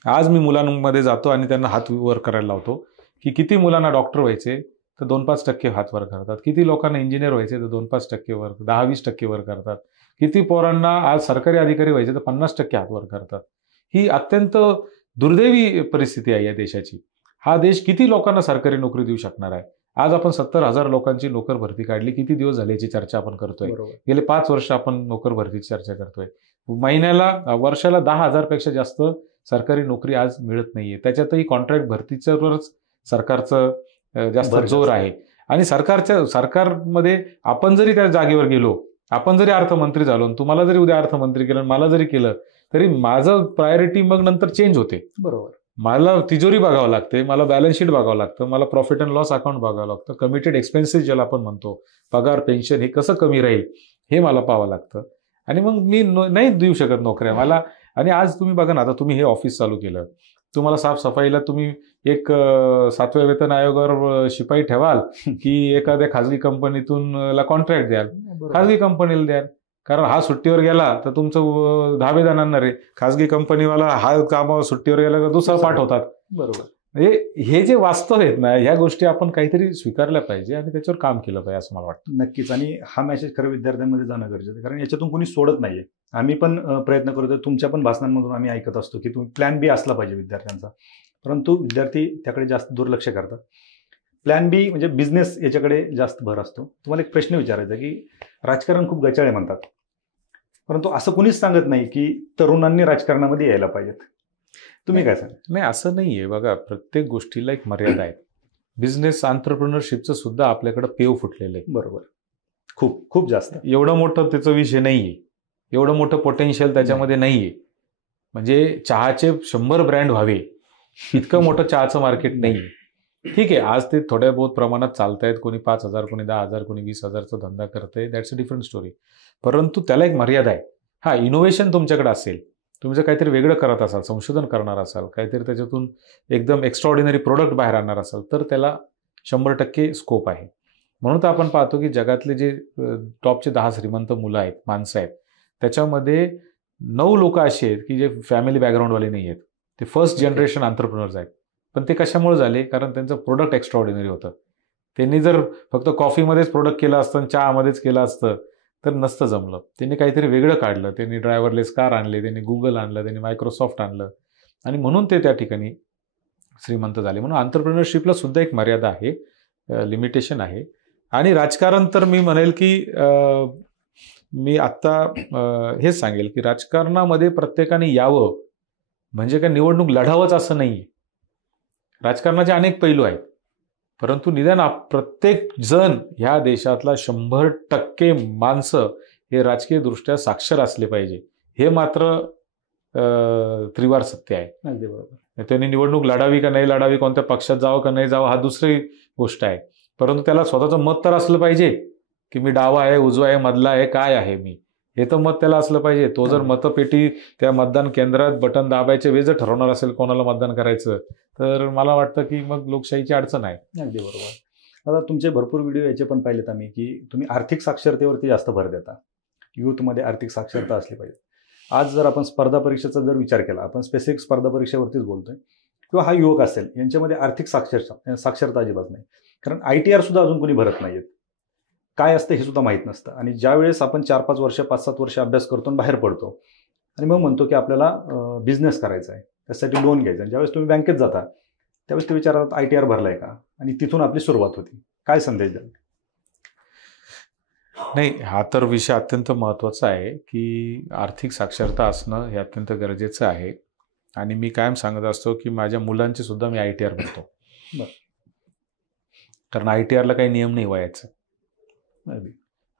आज मी मुलांमध्ये जातो आणि त्यांना हात वर करायला लावतो की किती मुलांना डॉक्टर व्हायचे तर 2-5% हात वर करतात, किती लोकांना इंजिनियर व्हायचे तर 2-5% वर, 10-20% वर करतात, किती पोरांना आज सरकारी अधिकारी व्हायचे तर 50% हात वर करतात. ही अत्यंत दुर्दैवी परिस्थिती आहे या देशाची. हा देश किती लोकांना सरकारी नोकरी देऊ शकणार आहे? आज आपण 70,000 लोकांची नोकर भरती काढली. किती दिवस झाले याची चर्चा आपण करतोय? गेले 5 वर्ष आपण नोकर भरतीची चर्चा करतोय. वर्षाला 10,000 पेक्षा जास्त सरकारी नोकरी आज मिळत नाहीये. त्याच्यातही कॉन्ट्रॅक्ट भरतीच्यावरच सरकारचं जास्त जोर आहे. आणि सरकारमध्ये आपण जरी त्या जागेवर गेलो, आपण जरी अर्थमंत्री झालो, तुम्हाला जरी उद्या अर्थमंत्री केलं, मला जरी केलं, तरी माझं प्रायोरिटी मग नंतर चेंज होते. बरोबर. मला तिजोरी बघावं लागते, मला बॅलन्स शीट बघावं लागतं, मला प्रॉफिट अँड लॉस अकाउंट बघावं लागतं, कमिटेड एक्सपेन्सेस ज्याला आपण म्हणतो, पगार पेन्शन हे कसं कमी राहील हे मला पाहावं लागतं. आणि मग मी नाही देऊ शकत नोकऱ्या मला. आणि आज तुम्ही बघा ना, आता तुम्ही हे ऑफिस चालू केलं, तुम्हाला साफसफाईला तुम्ही एक 7व्या वेतन आयोगावर शिपाई ठेवाल की एखाद्या खाजगी कंपनीतून कॉन्ट्रॅक्ट द्याल? खाजगी कंपनीला द्याल, कारण हा सुट्टीवर गेला तर तुमचं धाबे जाणार आहे. खाजगी कंपनीवाला हा कामावर सुट्टीवर गेला तर दुसरा पाठवतात. बरोबर. हे जे वास्तव आहेत ना, ह्या गोष्टी आपण काहीतरी स्वीकारल्या पाहिजे आणि त्याच्यावर काम केलं पाहिजे असं मला वाटतं. नक्कीच. आणि हा मेसेज खरं विद्यार्थ्यांमध्ये जाणं गरजेचं आहे, कारण याच्यातून कोणी सोडत नाहीये. आम्ही पण प्रयत्न करतो, तुमच्या पण भाषणांमधून आम्ही ऐकत असतो की तुम्ही प्लॅन बी असला पाहिजे विद्यार्थ्यांचा, परंतु विद्यार्थी त्याकडे जास्त दुर्लक्ष करतात. प्लॅन बी म्हणजे बिझनेस याच्याकडे जास्त भर असतो. तुम्हाला एक प्रश्न विचारायचा की राजकारण खूप गचाळे म्हणतात, परंतु असं कुणीच सांगत नाही की तरुणांनी राजकारणामध्ये यायला पाहिजेत. तुम्ही काय सांगा? नाही, असं नाहीये. बघा, प्रत्येक गोष्टीला एक मर्यादा आहे. बिझनेस एंटरप्रेन्योरशिपचं सुद्धा आपल्याकडे पेव फुटलेलं आहे. बरोबर. खूप खूप जास्त. एवढं मोठं त्याचा विषय नाहीये, एवढं मोठं पोटेन्शियल त्याच्यामध्ये नाहीये. म्हणजे चहाचे 100 ब्रँड व्हावे इतकं मोठं चहाचं मार्केट नाहीये. ठीक आहे, आज ते थोड्या बहुत प्रमाणात चालतायत, कोणी 5,000, कोणी 10,000, कोणी 20,000चा धंदा करतंय, दॅट्स अ डिफरंट स्टोरी. परंतु त्याला एक मर्यादा आहे. हा, इनोव्हेशन तुमच्याकडे असेल, तुमचं काहीतरी वेगळं करत असाल, संशोधन करणार असाल, काहीतरी त्याच्यातून एकदम एक्स्ट्राऑर्डिनरी प्रोडक्ट बाहेर आणणार असाल, तर त्याला 100% स्कोप आहे. म्हणून तर आपण पाहतो की जगातले जे टॉपचे 10 श्रीमंत मुलं आहेत, माणसं आहेत, त्याच्यामध्ये 9 लोक अशी आहेत की जे फॅमिली बॅकग्राऊंडवाले नाही आहेत. ते फर्स्ट जनरेशन एंटरप्रेन्योर्स आहेत. पण ते कशामुळे झाले? कारण त्यांचं प्रोडक्ट एक्स्ट्राऑर्डिनरी होतं. त्यांनी जर फक्त कॉफीमध्येच प्रोडक्ट केलं असतं, चहामध्येच केलं असतं तर नसतं जमलं. त्यांनी काहीतरी वेगळं काढलं. त्यांनी ड्रायव्हरलेस कार आणले, त्यांनी गुगल आणलं, त्यांनी मायक्रोसॉफ्ट आणलं आणि म्हणून ते त्या ठिकाणी श्रीमंत झाले. म्हणून एंटरप्रेन्योरशिपला सुद्धा एक मर्यादा आहे, लिमिटेशन आहे. आणि राजकारण तर मी म्हणेल की मी आत्ता हेच सांगेल की राजकारणामध्ये प्रत्येकाने यावं म्हणजे काय निवडणूक लढावंच असं नाही. राजकारणाचे अनेक पैलू आहेत, परंतु निदान प्रत्येक जण ह्या देशातला 100% माणसं हे राजकीय दृष्ट्या साक्षर असले पाहिजे. हे मात्र त्रिवार सत्य आहे. अगदी बरोबर. त्यांनी निवडणूक लढावी का नाही लढावी, कोणत्या पक्षात जावं का नाही जावं, हा दुसरी गोष्ट आहे. परंतु त्याला स्वतःचं मत तर असलं पाहिजे की मी डावा आहे, उजवा आहे, मधला आहे, काय आहे मी. हे तर मत त्याला असलं पाहिजे. तो जर मतपेटी त्या मतदान केंद्रात बटन दाबायच्या वेळेस जर ठरवणार असेल कोणाला मतदान करायचं, तर मला वाटतं की मग लोकशाहीची अडचण आहे. अगदी बरोबर. आता तुमचे भरपूर व्हिडिओ याचे पण पाहिलेत आम्ही, की तुम्ही आर्थिक साक्षरतेवरती जास्त भर देता. यूथमध्ये आर्थिक साक्षरता असली पाहिजे. आज जर आपण स्पर्धा परीक्षेचा जर विचार केला, आपण स्पेसिफिक स्पर्धा परीक्षेवरतीच बोलतोय, किंवा हा युवक असेल, यांच्यामध्ये आर्थिक साक्षरता अजिबात नाही. कारण ITR सुद्धा अजून कोणी भरत नाहीत. काय असतं हे सुद्धा माहीत नसतं. आणि ज्या वेळेस आपण 4-5 वर्ष 5-7 वर्ष अभ्यास करतो आणि बाहेर पडतो आणि मग म्हणतो की आपल्याला बिझनेस करायचा आहे, त्यासाठी लोन घ्यायचं, आणि ज्यावेळेस तुम्ही बँकेत जाता त्यावेळेस ते विचारतात ITR भरलाय का, आणि तिथून आपली सुरुवात होती. काय संदेश द्याल? नाही, हा तर विषय अत्यंत महत्त्वाचा आहे की आर्थिक साक्षरता असणं हे अत्यंत गरजेचं आहे. आणि मी कायम सांगत असतो की माझ्या मुलांचे सुद्धा मी ITR भरतो. कारण ITRला काही नियम नाही वयाचं.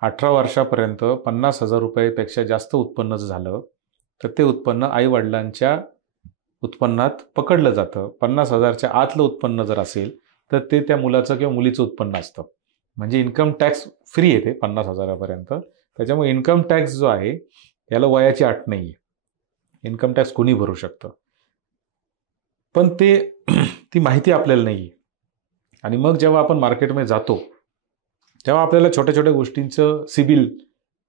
18 वर्षापर्यंत 50,000 रुपयापेक्षा जास्त उत्पन्न झालं तर ते उत्पन्न आईवडिलांच्या उत्पन्नात पकडलं जातं. 50,000च्या आतलं उत्पन्न जर असेल तर ते त्या मुलाचं किंवा मुलीचं उत्पन्न असतं. म्हणजे इन्कम टॅक्स फ्री येते 50,000पर्यंत. त्याच्यामुळे इन्कम टॅक्स जो आहे याला वयाची अट नाही आहे. इन्कम टॅक्स कोणी भरू शकतं. पण ती माहिती आपल्याला नाही आहे. आणि मग जेव्हा आपण मार्केटमध्ये जातो तेव्हा आपल्याला छोट्या छोट्या गोष्टींचं सिबिल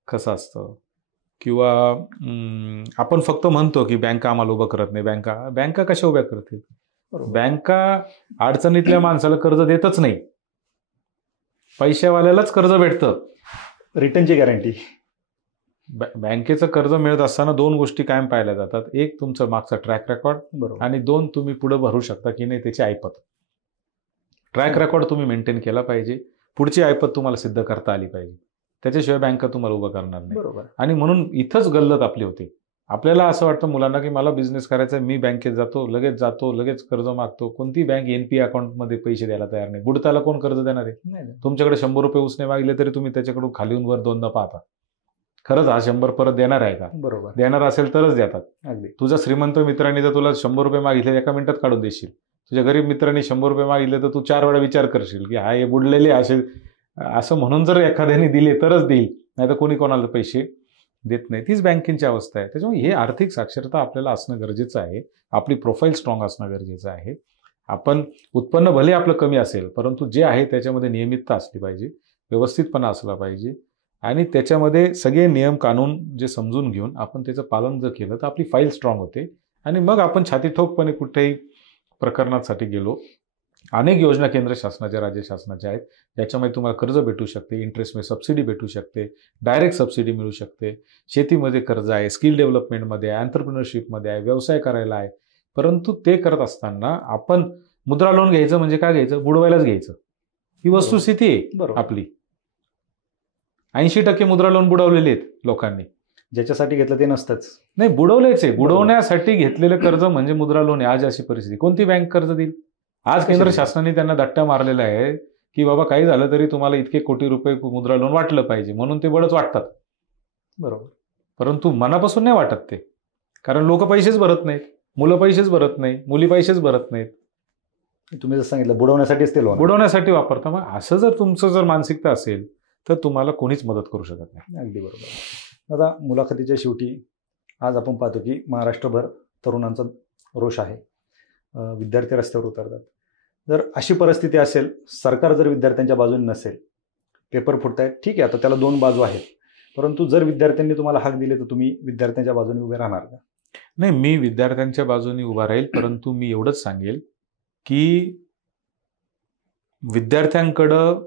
कसं असतं, किंवा आपण फक्त म्हणतो की बँका आम्हाला उभं करत नाही. बँका कशा उभ्या करतील? बँका अडचणीतल्या माणसाला कर्ज देतच नाही. पैशावाल्यालाच कर्ज भेटतं, रिटर्नची गॅरंटी. बँकेचं कर्ज मिळत असताना 2 गोष्टी कायम पाहिल्या जातात. एक, तुमचं मागचा ट्रॅक रेकॉर्ड, बरोबर, आणि 2, तुम्ही पुढे भरू शकता की नाही त्याची ऐपत. ट्रॅक रेकॉर्ड तुम्ही मेंटेन केला पाहिजे, पुढची ऐपत तुम्हाला सिद्ध करता आली पाहिजे. त्याच्याशिवाय बँका तुम्हाला उभं करणार नाही. बरोबर. आणि म्हणून इथंच गल्लत आपली होते. आपल्याला असं वाटतं मुलांना की मला बिझनेस करायचा आहे, मी बँकेत जातो, लगेच कर्ज मागतो. कोणती बँक NPA अकाउंटमध्ये पैसे द्यायला तयार नाही. बुडताला कोण कर्ज देणार आहे? तुमच्याकडे 100 रुपये उसने मागले तरी तुम्ही त्याच्याकडून खालीहून वर 2दा पाहता. खरंच हा 100 परत देणार आहे का? बरोबर. देणार असेल तरच देतात. अगदी. तुझ्या श्रीमंत मित्रांनी जर तुला 100 रुपये मागितले 1 मिनिटात काढून देशील. तुझ्या गरीब मित्रांनी 100 रुपये मागितले तर तू 4 वेळा विचार करशील की हा हे बुडलेले असे, असं म्हणून जर एखाद्याने दिले तरच देईल, नाही तर कोणी कोणाला पैसे देत नाही. तीच बँकेची अवस्था आहे. त्याच्यामुळे हे आर्थिक साक्षरता आपल्याला असणं गरजेचं आहे. आपली प्रोफाईल स्ट्रॉंग असणं गरजेचं आहे. आपण उत्पन्न भले आपलं कमी असेल, परंतु जे आहे त्याच्यामध्ये नियमितता असली पाहिजे, व्यवस्थितपणा असला पाहिजे, आणि त्याच्यामध्ये सगळे नियम कानून जे समजून घेऊन आपण त्याचं पालन जर केलं तर आपली फाईल स्ट्रॉंग होते. आणि मग आपण छातीठोकपणे कुठेही प्रकरणासाठी गेलो. अनेक योजना केंद्र शासनाच्या, राज्य शासनाच्या आहेत, ज्याच्यामध्ये तुम्हाला कर्ज भेटू शकते, इंटरेस्टमध्ये सबसिडी भेटू शकते, डायरेक्ट सबसिडी मिळू शकते. शेतीमध्ये कर्ज आहे, स्किल डेव्हलपमेंटमध्ये आहे, एंटरप्रिनरशिपमध्ये आहे, व्यवसाय करायला आहे. परंतु ते करत असताना आपण मुद्रा लोन घ्यायचं म्हणजे काय घ्यायचं? बुडवायलाच घ्यायचं. ही वस्तुस्थिती आहे आपली. 80% मुद्रा लोन बुडवलेले आहेत लोकांनी. ज्याच्यासाठी घेतलं ते नसतंच. नाही, बुडवलेच आहे. बुडवण्यासाठी घेतलेलं कर्ज म्हणजे मुद्रा लोन आहे. आज अशी परिस्थिती, कोणती बँक कर्ज देईल? आज केंद्र शासनाने त्यांना दट्टा मारलेला आहे की बाबा काही झालं तरी तुम्हाला इतके कोटी रुपये मुद्रा लोन वाटलं पाहिजे, म्हणून ते बळच वाटतात. बरोबर. परंतु मनापासून नाही वाटत ते. कारण लोक पैसेच भरत नाहीत, मुलं पैसेच भरत नाही, मुली पैसेच भरत नाहीत. तुम्ही जसं सांगितलं बुडवण्यासाठीच ते लोन, बुडवण्यासाठी वापरता. मग असं जर तुमचं जर मानसिकता असेल तर तुम्हाला कोणीच मदत करू शकत नाही. अगदी बरोबर. आता मुलाखतीच्या शेवटी आज आपण पाहतो की महाराष्ट्रभर तरुणांचा रोष आहे. विद्यार्थी रस्त्यावर उतरतात. जर अशी परिस्थिती असेल, सरकार जर विद्यार्थ्यांच्या बाजूने नसेल, पेपर फुटतायत, ठीक आहे, आता त्याला 2 बाजू आहेत, परंतु जर विद्यार्थ्यांनी तुम्हाला हाक दिले तर तुम्ही विद्यार्थ्यांच्या बाजूने उभे राहणार का? नाही, मी विद्यार्थ्यांच्या बाजूने उभा राहील, परंतु मी एवढंच सांगेल की विद्यार्थ्यांकडं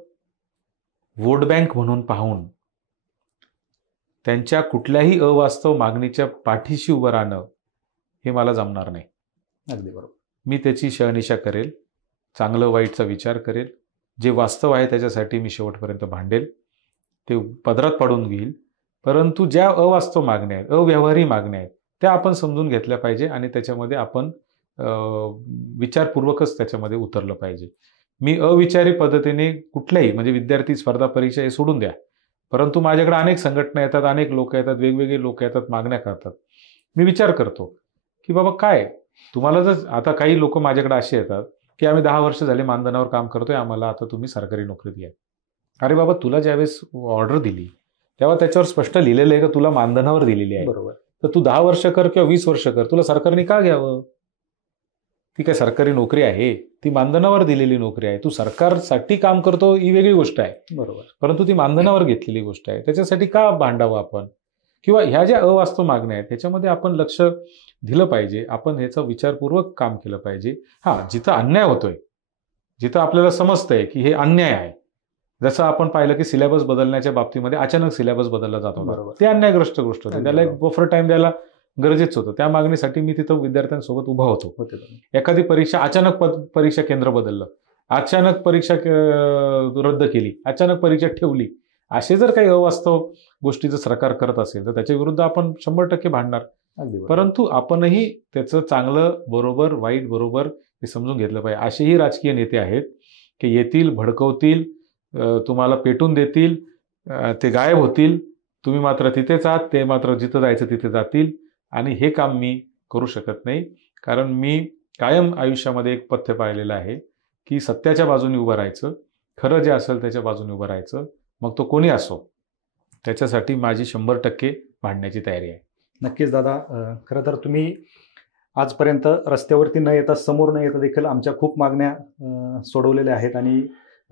वोट बँक म्हणून पाहून त्यांच्या कुठल्याही अवास्तव मागणीच्या पाठीशी उभं राहणं हे मला जमणार नाही. अगदी बरोबर. मी त्याची शहानिशा करेल, चांगलं वाईटचा विचार करेल, जे वास्तव आहे त्याच्यासाठी मी शेवटपर्यंत भांडेल, ते पदरात पाडून घेईल. परंतु ज्या अवास्तव मागण्या आहेत, अव्यवहारी मागण्या आहेत, त्या आपण समजून घेतल्या पाहिजे आणि त्याच्यामध्ये आपण विचारपूर्वकच त्याच्यामध्ये उतरलं पाहिजे. मी अविचारी पद्धतीने कुठल्याही, म्हणजे विद्यार्थी स्पर्धा परीक्षा हे सोडून द्या, परंतु माझ्याकडे अनेक संघटना येतात, अनेक लोक येतात, वेगवेगळे लोक येतात, मागण्या करतात. मी विचार करतो की बाबा काय तुम्हाला, जर आता काही लोक माझ्याकडे असे येतात की आम्ही 10 वर्ष झाले मानधनावर काम करतोय, आम्हाला आता तुम्ही सरकारी नोकरी द्या. अरे बाबा, तुला ज्यावेळेस ऑर्डर दिली तेव्हा त्याच्यावर स्पष्ट लिहिलेलं आहे का तुला मानधनावर दिलेली आहे. बरोबर. तर तू 10 वर्ष कर किंवा 20 वर्ष कर, तुला सरकारने का घ्यावं? ती काय सरकारी नोकरी आहे? ती मानधनावर दिलेली नोकरी आहे. तू सरकारसाठी काम करतो ही वेगळी गोष्ट आहे. बरोबर. परंतु ती मानधनावर घेतलेली गोष्ट आहे. त्याच्यासाठी का भांडावं आपण? किंवा ह्या ज्या अवास्तव मागण्या आहेत त्याच्यामध्ये आपण लक्ष दिलं पाहिजे. आपण ह्याचा विचारपूर्वक काम केलं पाहिजे. हां, जिथं अन्याय होतोय, जिथं आपल्याला समजतंय की हे अन्याय आहे, जसं आपण पाहिलं की सिलेबस बदलण्याच्या बाबतीमध्ये अचानक सिलेबस बदलला जातो. बरोबर. ते अन्यायग्रस्त गोष्ट होती. त्याला एक बफर टाइम द्यायला गरजेचं होतं. त्या मागणीसाठी मी तिथं विद्यार्थ्यांसोबत उभा होतो. एखादी परीक्षा अचानक परीक्षा केंद्र बदललं, अचानक परीक्षा रद्द केली, अचानक परीक्षा ठेवली, असे जर काही अवास्तव गोष्टी जर सरकार करत असेल तर त्याच्या विरुद्ध आपण 100% भांडणार. परंतु आपणही त्याचं चांगलं बरोबर, वाईट बरोबर हे समजून घेतलं पाहिजे. असेही राजकीय नेते आहेत की येतील, भडकवतील, तुम्हाला पेटून देतील, ते गायब होतील, तुम्ही मात्र तिथेच आहात, ते मात्र जिथं जायचं तिथे जातील. आणि हे काम मी करू शकत नाही. कारण मी कायम आयुष्यामध्ये एक पथ्य पाळलेलं आहे की सत्याच्या बाजूने उभं राहायचं, खरं जे असेल त्याच्या बाजूने उभं राहायचं, मग तो कोणी असो. त्याच्यासाठी माझी 100% भांडण्याची तयारी आहे. नक्कीच दादा. खरं तर तुम्ही आजपर्यंत रस्त्यावरती न येता, समोर न येता देखील आमच्या खूप मागण्या सोडवलेल्या आहेत आणि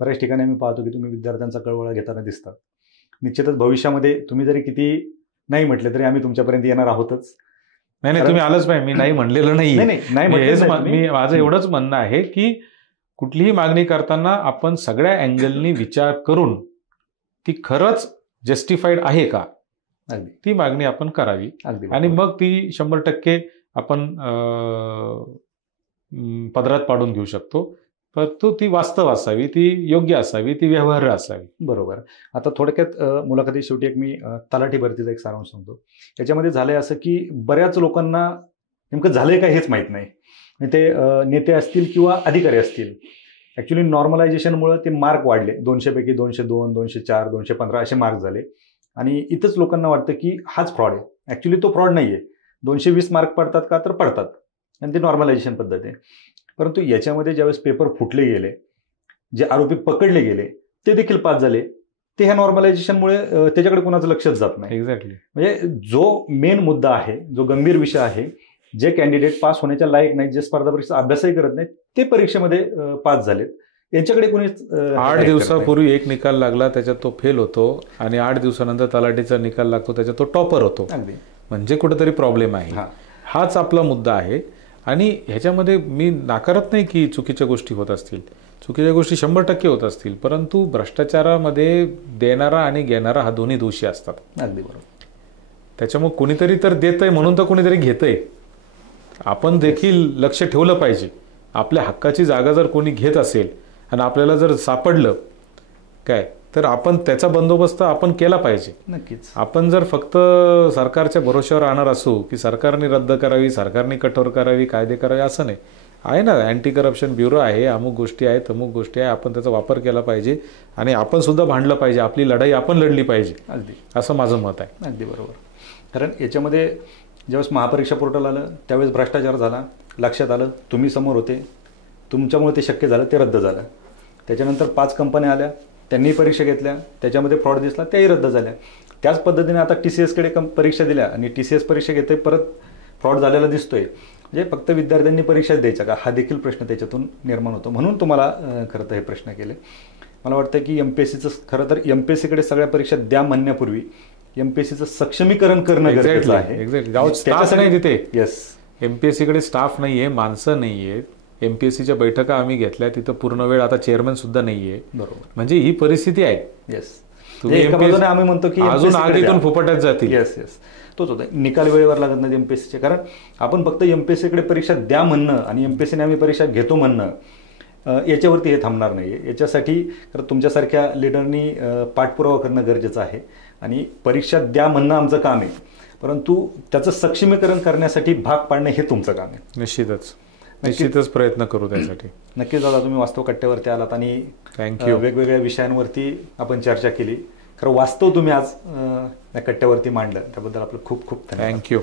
बऱ्याच ठिकाणी आम्ही पाहतो की तुम्ही विद्यार्थ्यांचा कळवळा घेताना दिसतात. निश्चितच भविष्यामध्ये तुम्ही जरी किती नाही म्हटले तरी आम्ही तुमच्यापर्यंत येणार आहोतच. नाही, तुम्ही आलंच पाहिजे. मी नाही म्हणलेलं नाही. नाही, माझं एवढंच म्हणणं आहे की कुठलीही मागणी करताना आपण सगळ्या अँगलनी विचार करून ती खरंच जस्टिफाईड आहे का, ती मागणी आपण करावी. आणि मग ती 100% आपण पदरात पाडून घेऊ शकतो. परंतु ती वास्तव असावी, ती योग्य असावी, ती व्यवहार्य असावी. बरोबर. आता थोडक्यात मुलाखती शेवटी एक मी तलाठी भरतीचा एक सारांश सांगतो. याच्यामध्ये झालंय असं की बऱ्याच लोकांना नेमकं झालंय का हेच माहीत नाही. ते नेते असतील किंवा अधिकारी असतील. ॲक्च्युली नॉर्मलायझेशनमुळे ते मार्क वाढले. 200 पैकी 202, 204, 215 असे मार्क झाले. आणि इथंच लोकांना वाटतं की हाच फ्रॉड आहे. ॲक्च्युली तो फ्रॉड नाही आहे. 220 मार्क पडतात का, तर पडतात. आणि ते नॉर्मलायझेशन पद्धत आहे. परंतु याच्यामध्ये ज्यावेळेस पेपर फुटले गेले, जे आरोपी पकडले गेले ते देखील पास झाले, ते ह्या नॉर्मलायझेशनमुळे त्याच्याकडे कोणाचं लक्षच जात नाही. एक्झॅक्टली. म्हणजे जो मेन मुद्दा आहे, जो गंभीर विषय आहे, जे कॅन्डिडेट पास होण्याच्या लायक नाहीत, जे स्पर्धा परीक्षा अभ्यासही करत नाहीत, ते परीक्षेमध्ये पास झालेत, यांच्याकडे कोणी 8 दिवसापूर्वी एक निकाल लागला त्याच्यात तो फेल होतो आणि 8 दिवसानंतर तलाठीचा निकाल लागतो त्याच्यात तो टॉपर होतो. म्हणजे कुठेतरी प्रॉब्लेम आहे. हाच आपला मुद्दा आहे. आणि ह्याच्यामध्ये मी नाकारत नाही की चुकीच्या गोष्टी होत असतील, चुकीच्या गोष्टी 100% होत असतील, परंतु भ्रष्टाचारामध्ये देणारा आणि घेणारा हा दोन्ही दोषी असतात. अगदी बरोबर. त्याच्यामुळे कोणीतरी तर देतंय म्हणून तर कोणीतरी घेतंय. आपण देखील लक्ष ठेवलं पाहिजे. आपल्या हक्काची जागा जर कोणी घेत असेल आणि आपल्याला जर सापडलं काय, तर आपण त्याचा बंदोबस्त आपण केला पाहिजे. नक्कीच. आपण जर फक्त सरकारच्या भरोश्यावर राहणार असू की सरकारने रद्द करावी, सरकारने कठोर करावी, कायदे करावे, असं नाही आहे ना. अँटी करप्शन ब्युरो आहे, अमुक गोष्टी आहेत, अमुक गोष्टी आहे, आपण त्याचा वापर केला पाहिजे आणि आपण सुद्धा भांडलं पाहिजे. आपली लढाई आपण लढली पाहिजे. अगदी, असं माझं मत आहे. अगदी बरोबर. कारण याच्यामध्ये ज्यावेळेस महापरीक्षा पोर्टल आलं त्यावेळेस भ्रष्टाचार झाला, लक्षात आलं, तुम्ही समोर होते, तुमच्यामुळे ते शक्य झालं, ते रद्द झालं. त्याच्यानंतर 5 कंपन्या आल्या, त्यांनी परीक्षा घेतल्या, त्याच्यामध्ये फ्रॉड दिसला, त्याही रद्द झाल्या. त्याच पद्धतीने आता TCSकडे परीक्षा दिल्या आणि TCS परीक्षा घेते, परत फ्रॉड झालेला दिसतोय. म्हणजे फक्त विद्यार्थ्यांनी परीक्षाच द्यायचा का, हा देखील प्रश्न त्याच्यातून निर्माण होतो. म्हणून तुम्हाला खरं तर हे प्रश्न केले. मला वाटतं की MPSCचं खरं तर MPSCकडे सगळ्या परीक्षा द्या म्हणण्यापूर्वी MPSCचं सक्षमीकरण करणं गरजेचं आहे. स्टाफ नाही तिथे. येस, MPSCकडे स्टाफ नाहीये, माणसं नाहीये. MPSCच्या बैठका आम्ही घेतल्या, तिथं पूर्ण वेळ आता चेअरमन सुद्धा नाहीये. बरोबर. म्हणजे ही परिस्थिती आहे. येस. आम्ही म्हणतो की अजून आगीतून फुफट्यात जातील. येस येस, तोच होता. निकाल वेळेवर लागत नाही MPSCचे. कारण आपण फक्त MPSCकडे परीक्षा द्या म्हणणं आणि MPSCने आम्ही परीक्षा घेतो म्हणणं, याच्यावरती हे थांबणार नाही. याच्यासाठी खरं तुमच्यासारख्या लिडरनी पाठपुरावा करणं गरजेचं आहे. आणि परीक्षा द्या म्हणणं आमचं काम आहे, परंतु त्याचं सक्षमीकरण करण्यासाठी भाग पाडणं हे तुमचं काम आहे. निश्चितच प्रयत्न करू त्यासाठी. नक्कीच दादा, तुम्ही वास्तव कट्ट्यावरती आलात आणि थँक्यू. वेगवेगळ्या विषयांवरती आपण चर्चा केली. खरं वास्तव तुम्ही आज या कट्ट्यावरती मांडलं, त्याबद्दल आपलं खूप खूप थँक्यू.